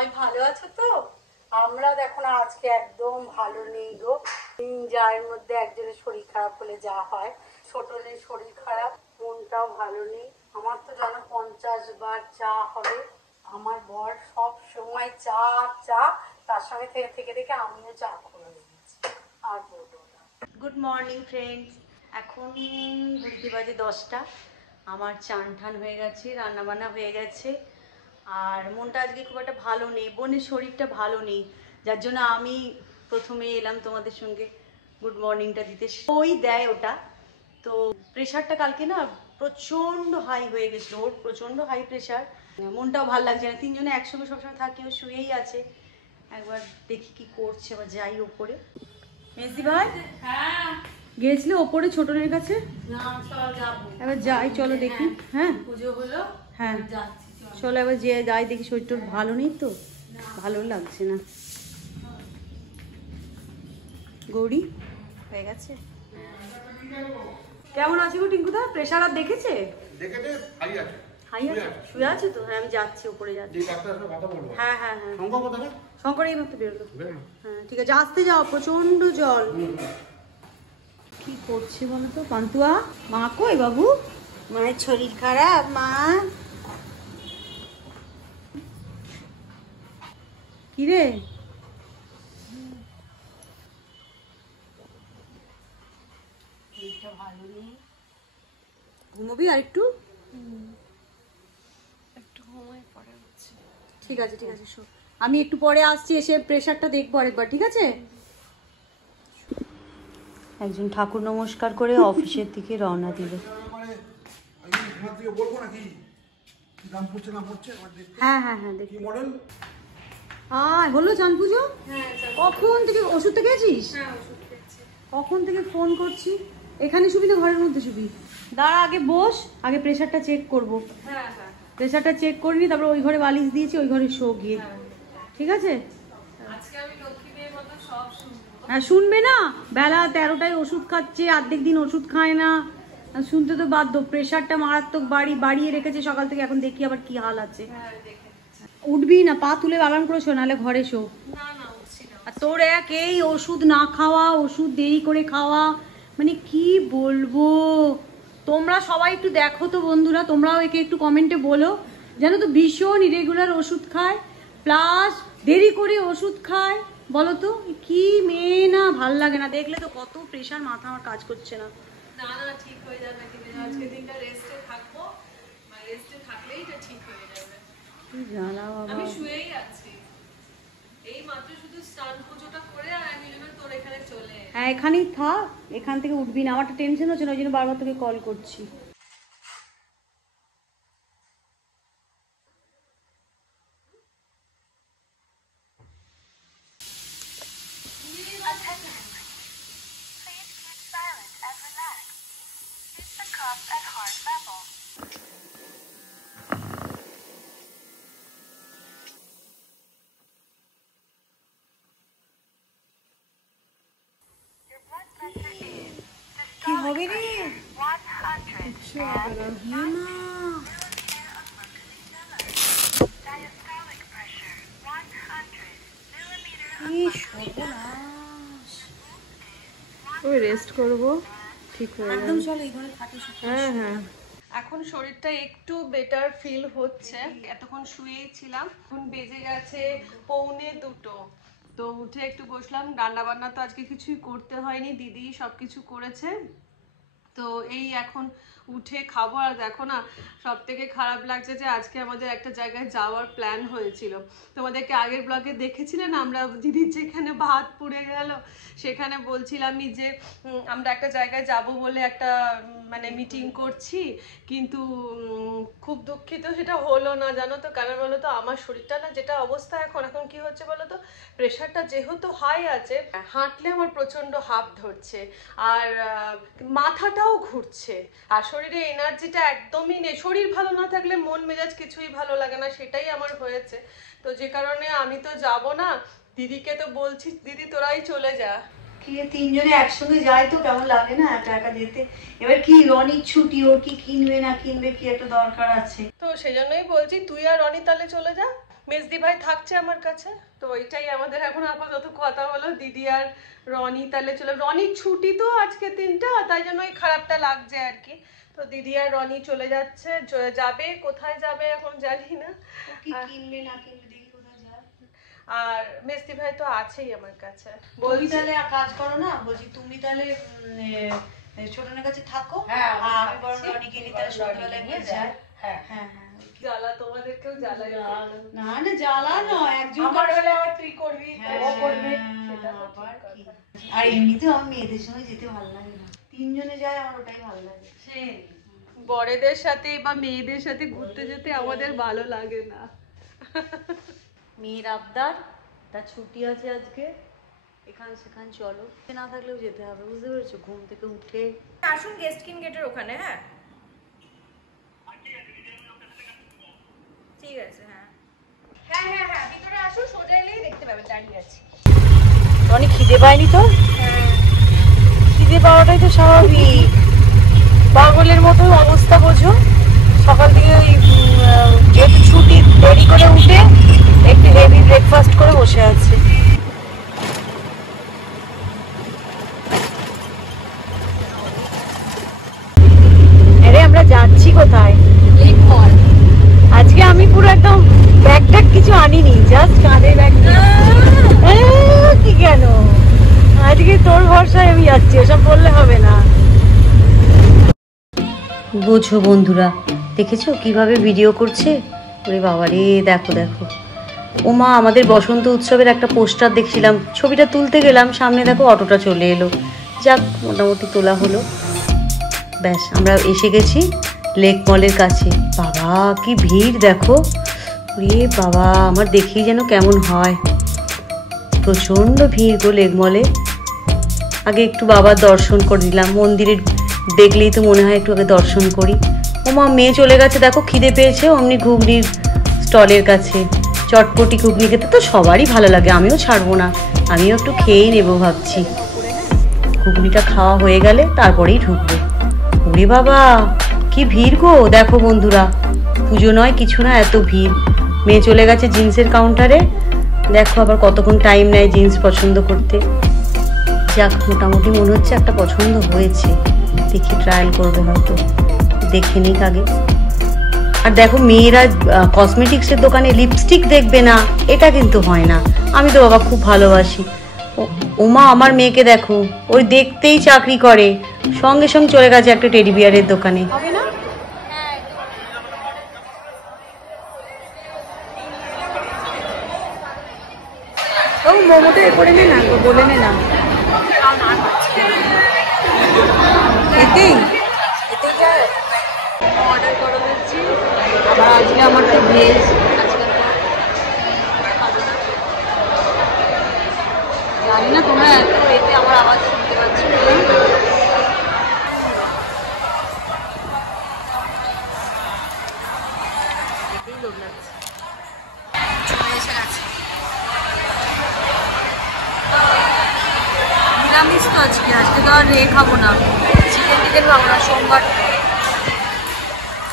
সবাই ভালো আছো তো? আমরা দেখো না আজকে একদম ভালো নেই গো। যার মধ্যে একজনের শরীর খারাপ হলে যা হয়, ছোটনের শরীর খারাপ, মনটাও ভালো নেই। আমার তো জানো 50 বার চা হবে। আমার বর সব সময় চা চা, তার সঙ্গে থেকে থেকে থেকে আমিও চা করে নিয়েছি। আর বলবো না। গুড মর্নিং ফ্রেন্ডস, এখন ঘড়িতে বাজে 10টা। আমার চান ঠান হয়ে গেছে, রান্নাবান্না হয়ে গেছে, আর মনটা আজকে খুব একটা ভালো নেই। বোনের শরীরটা ভালো নেই, যার জন্য আমি প্রথমে এলাম তোমাদের সঙ্গে গুড মর্নিংটা দিতে। ওই দেয় ওটা, তো প্রেশারটা কালকে না প্রচণ্ড হাই হয়ে গেছিলো, ওর প্রচণ্ড হাই প্রেশার। মনটাও ভালো লাগছে না, তিনজনে একসঙ্গে সবসময় থাকি, ও শুয়েই আছে। একবার দেখি কি করছে, বা যাই ওপরে। মেসি ভাই, হ্যাঁ গিয়েছিলে ওপরে ছোটনের কাছে? না চল যাবো, এবার যাই, চলো দেখি। হ্যাঁ পুজো হলো, হ্যাঁ যাচ্ছি, চলো এবার যে যাই দেখি। শরীরটা ভালো নেই তো, ভালো লাগছে না। গৌরী হয়ে গেছে? কেমন আছে গো টিঙ্কুদা? প্রেশার আর দেখেছে? দেখেছে, হাই আছে। হাই আছে, শুয়ে আছে তো? হ্যাঁ আমি যাচ্ছি, উপরে যাচ্ছি। যে ডাক্তারের সাথে কথা বলবো। হ্যাঁ হ্যাঁ হ্যাঁ। শঙ্কর কোথায়? শঙ্কর এই মাত্র বেরোলো। হ্যাঁ ঠিক আছে, আসতে যাও, প্রচন্ড জল। কি করছে বলো তো পান্তুয়া? মা কই বাবু? মায়ের শরীর খারাপ। মা কি রে? ভালো নেই, ঘুমোবি আর একটু? একটু ঘুমাই, পরে হচ্ছে। ঠিক আছে ঠিক আছে, শো, আমি একটু পরে আসছি, এসে প্রেশারটা দেখবো আরেকবার, ঠিক আছে? একজন ঠাকুর নমস্কার করে অফিসের দিকে রওনা দিল। হ্যাঁ হ্যাঁ হ্যাঁ দেখি। হলো চান পুজো? কখন থেকে ওষুধটা খেয়েছিস? কখন থেকে ফোন করছি। এখানে শুবি না ঘরের মধ্যে শুবি? দাঁড়া, আগে বস, আগে প্রেশারটা চেক করবো। প্রেশারটা চেক করিনি, তারপর ওই ঘরে বালিশ দিয়েছি, ওই ঘরে শো গিয়ে। ঠিক আছে? হ্যাঁ শুনবে না, বেলা 13টায় ওষুধ খাচ্ছে, অর্ধেক দিন ওষুধ খায় না, শুনতে তো বাধ্য। প্রেশারটা মারাত্মক বাড়িয়ে রেখেছে সকাল থেকে, এখন দেখি আবার কি হাল আছে। উঠবি না, পা তুলে আরাম করে শো, নাহলে ঘরে শো। আর তোর এই ওষুধ না খাওয়া, ওষুধ দেরি করে খাওয়া, মানে কি বলবো। তোমরা সবাই একটু দেখো তো বন্ধুরা, তোমরাও একে একটু কমেন্টে বলো, জানো তো ভীষণ ইরেগুলার ওষুধ খায়, প্লাস দেরি করে ওষুধ খায়। বলো তো কি মেয়ে না, ভাল লাগে না দেখলে তো। কত প্রেশার, মাথা আমার কাজ করছে না। না না ঠিক হয়ে যাবে, আজকে দিনটা রেস্টে থাকবো, মানে রেস্টে থাকলেই এটা ঠিক হয়ে যাবে। জানা বাবা, আমি শুয়েই আছি, এই মাত্র শুধু স্নান পুজোটা করে আর আমি যেন তোর এখানে চলে। হ্যাঁ এখানেই থাক, এখান থেকে উঠবি না, আমার একটা টেনশন হচ্ছে না, ওই জন্য বারবার তোকে কল করছি। কি হবে রে? ওই রেস্ট করব, ঠিক হয়ে যাবে একদম। চলো এই ঘরে খাটে। হ্যাঁ হ্যাঁ। এখন শরীরটা একটু বেটার ফিল হচ্ছে, এতক্ষণ শুয়েই ছিলাম। এখন বেজে গেছে 1:45। তো উঠে একটু বসলাম, রান্না বান্না তো আজকে কিছুই করতে হয়নি, দিদি সবকিছু করেছে। তো এই এখন উঠে খাবো। আর দেখো না, সব থেকে খারাপ লাগছে যে আজকে আমাদের একটা জায়গায় যাওয়ার প্ল্যান হয়েছিল। তোমাদেরকে আগের ব্লগে দেখেছিলেন, আমরা দিদির যেখানে ভাত পুড়ে গেল, সেখানে বলছিলামই যে আমরা একটা জায়গায় যাব বলে একটা মানে মিটিং করছি, কিন্তু খুব দুঃখিত সেটা হলো না, জানো তো। কারণ বলো তো, আমার শরীরটা না যেটা অবস্থা এখন কি হচ্ছে বলো তো, প্রেশারটা যেহেতু হাই আছে, হাঁটলে আমার প্রচন্ড হাঁপ ধরছে, আর মাথাটাও ঘুরছে, আর শরীরে এনার্জিটা একদমই নেই। শরীর ভালো না থাকলে মন মেজাজ কিছুই ভালো লাগে না, সেটাই আমার হয়েছে। তো যে কারণে আমি তো যাব না, দিদিকে তো বলছি, দিদি তোরাই চলে যা। কি তিনজনে একসঙ্গে যাই তো কেমন লাগে না একা একা যেতে। এবার কি রনির ছুটি, ওর কি কিনবে না কিনবে, কি একটা দরকার আছে। তো সেই জন্যই বলছি তুই আর রনি তাহলে চলে যা, মেজদি ভাই থাকছে আমার কাছে, তো ওইটাই আমাদের এখন আপাতত কথা হলো। দিদি আর রনি তাহলে চলো, রনির ছুটি তো আজকে 3টা, তাই জন্য ওই খারাপটা লাগছে আর কি। তো দিদি আর রনি চলে যাচ্ছে, যাবে কোথায় যাবে এখন জানি না। কি কিনবে না কিনবে দেখি কোথায় যায়। আর মেজদি ভাই তো আছেই আমার কাছে। তুমি তাহলে এক কাজ করো না, বলছি তুমি তাহলে ছোটনের কাছে থাকো, হ্যাঁ, আর আমি বরং রনিকে নিয়ে তাহলে সন্ধ্যাবেলায় নিয়ে যাই। হ্যাঁ হ্যাঁ হ্যাঁ জ্বালা তোমাদেরকেও জ্বালা। না না জ্বালা নয়, একজন আমার হলে আবার তুই করবি, ও করবে। সেটা আবার কি। আর এমনিতেও আমার মেয়েদের সঙ্গে যেতে ভালো লাগে না, 3 জনে যায় আমার ওটাই ভালো লাগে। বড়দের সাথে বা মেয়েদের সাথে ঘুরতে যেতে আমাদের ভালো লাগে না। মেয়ের আবদার, তার ছুটি আছে আজকে, এখান সেখান চলো, না থাকলেও যেতে হবে, বুঝতে পেরেছো? ঘুম থেকে উঠে আসুন গেস্ট কিন গেটের ওখানে। হ্যাঁ ঠিক আছে। হ্যাঁ হ্যাঁ হ্যাঁ হ্যাঁ ভিতরে আসুন, সোজা এলেই দেখতে পাবেন দাঁড়িয়ে আছি। অনেক খিদে পায়নি তো? খিদে পাওয়াটাই তো স্বাভাবিক, পাগলের মতো অবস্থা বোঝো। সকাল থেকে ওই যেহেতু ছুটি, দেরি করে উঠে একটু হেভি ব্রেকফাস্ট করে বসে আছে। আরে আমরা যাচ্ছি কোথায়? আজকে আমি পুরো একদম ব্যাগ ট্যাগ কিছু আনিনি, জাস্ট কাঁধে ব্যাগ। কি কেন? আজকে তোর ভরসায় আমি যাচ্ছি, ওসব বললে হবে না। বোঝো বন্ধুরা, দেখেছো কিভাবে ভিডিও করছে? ওরে বাবারে, দেখো দেখো। ও মা, আমাদের বসন্ত উৎসবের একটা পোস্টার দেখছিলাম, ছবিটা তুলতে গেলাম, সামনে দেখো অটোটা চলে এলো। যাক, মোটামুটি তোলা হলো। ব্যাস, আমরা এসে গেছি লেক মলের কাছে। বাবা কি ভিড় দেখো, রে বাবা, আমার দেখেই যেন কেমন হয়। প্রচণ্ড ভিড় গো লেক মলে। আগে একটু বাবার দর্শন করে দিলাম, মন্দিরের দেখলেই তো মনে হয় একটু আগে দর্শন করি। ও মা, মেয়ে চলে গেছে দেখো, খিদে পেয়েছে, অমনি ঘুগনির স্টলের কাছে। চটপটি ঘুগনি খেতে তো সবারই ভালো লাগে, আমিও ছাড়বো না, আমিও একটু খেয়েই নেবো ভাবছি। ঘুগনিটা খাওয়া হয়ে গেলে তারপরেই ঢুকবো। ওরে বাবা কি ভিড় গো, দেখো বন্ধুরা, পুজো নয় কিছু না, এত ভিড়। মেয়ে চলে গেছে জিন্সের কাউন্টারে, দেখো আবার কতক্ষণ টাইম নেয় জিন্স পছন্দ করতে। যাক, মোটামুটি মনে হচ্ছে একটা পছন্দ হয়েছে, দেখি ট্রায়াল করবে হয়তো, দেখে নিক আগে। আর দেখো, মেয়েরা কসমেটিক্সের দোকানে লিপস্টিক দেখবে না, এটা কিন্তু হয় না। আমি তো বাবা খুব ভালোবাসি। ওমা, আমার মেয়েকে দেখো, ওই দেখতেই চাকরি করে, সঙ্গে সঙ্গে চলে গেছে একটা টেডি বিয়ারের দোকানে। হবে না? ও মোমোটা এ করে নে না, বলে নে না। এতেই অর্ডার করে দিচ্ছি। আবার আজকে আমার তো ভেজ, জানি না তোমরা এত এতে আমার আওয়াজ শুনতে পাচ্ছ না। দেখেই লোভ লাগছে। চলে এসে গেছে নিরামিষ তো আজকে, আজকে তো আর খাবো না, চিকেন টিকেন খাবো না, সোমবার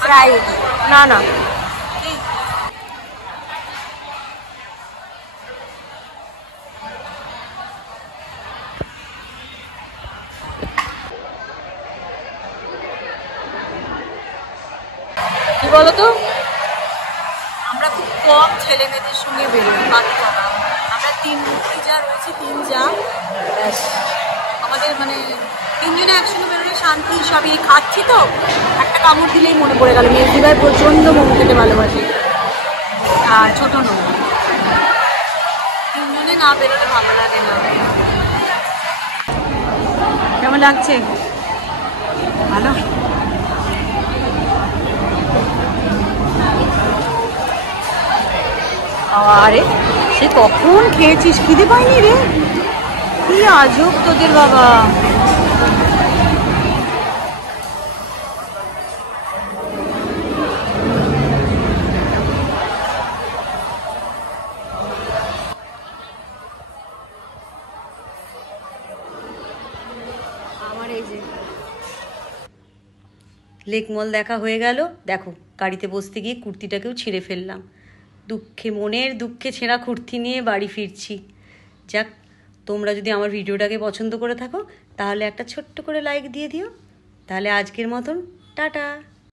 ফ্রাই। না না, কি বলতো, আমরা খুব কম ছেলে মেয়েদের সঙ্গে বেরোই, বাকি যারা আমরা 3 যা রয়েছে, 3 যা, ব্যাস আমাদের মানে 3 জনে একসঙ্গে বেরোলে শান্তি। সবই খাচ্ছি তো, একটা কামড় দিলেই মনে পড়ে গেল, মেয়ের ভাই প্রচণ্ড মোমো খেতে ভালোবাসে, আর ছোট নয়। 3 জনে না বেরোলে ভালো লাগে না। কেমন লাগছে? ভালো। আরে সে কখন খেয়েছিস, খিদে পাইনি রে? কি আজব তোদের বাবা। আমার এই যে লেক মল দেখা হয়ে গেল। দেখো, গাড়িতে বসতে গিয়ে কুর্তিটাকেও ছিঁড়ে ফেললাম। মনের দুঃখে ছেঁড়া কুর্তি নিয়ে বাড়ি ফিরছি। যাক, তোমরা যদি আমার ভিডিওটাকে পছন্দ করে থাকো তাহলে একটা ছোট্ট করে লাইক দিয়ে দিও। তাহলে আজকের মতন টাটা।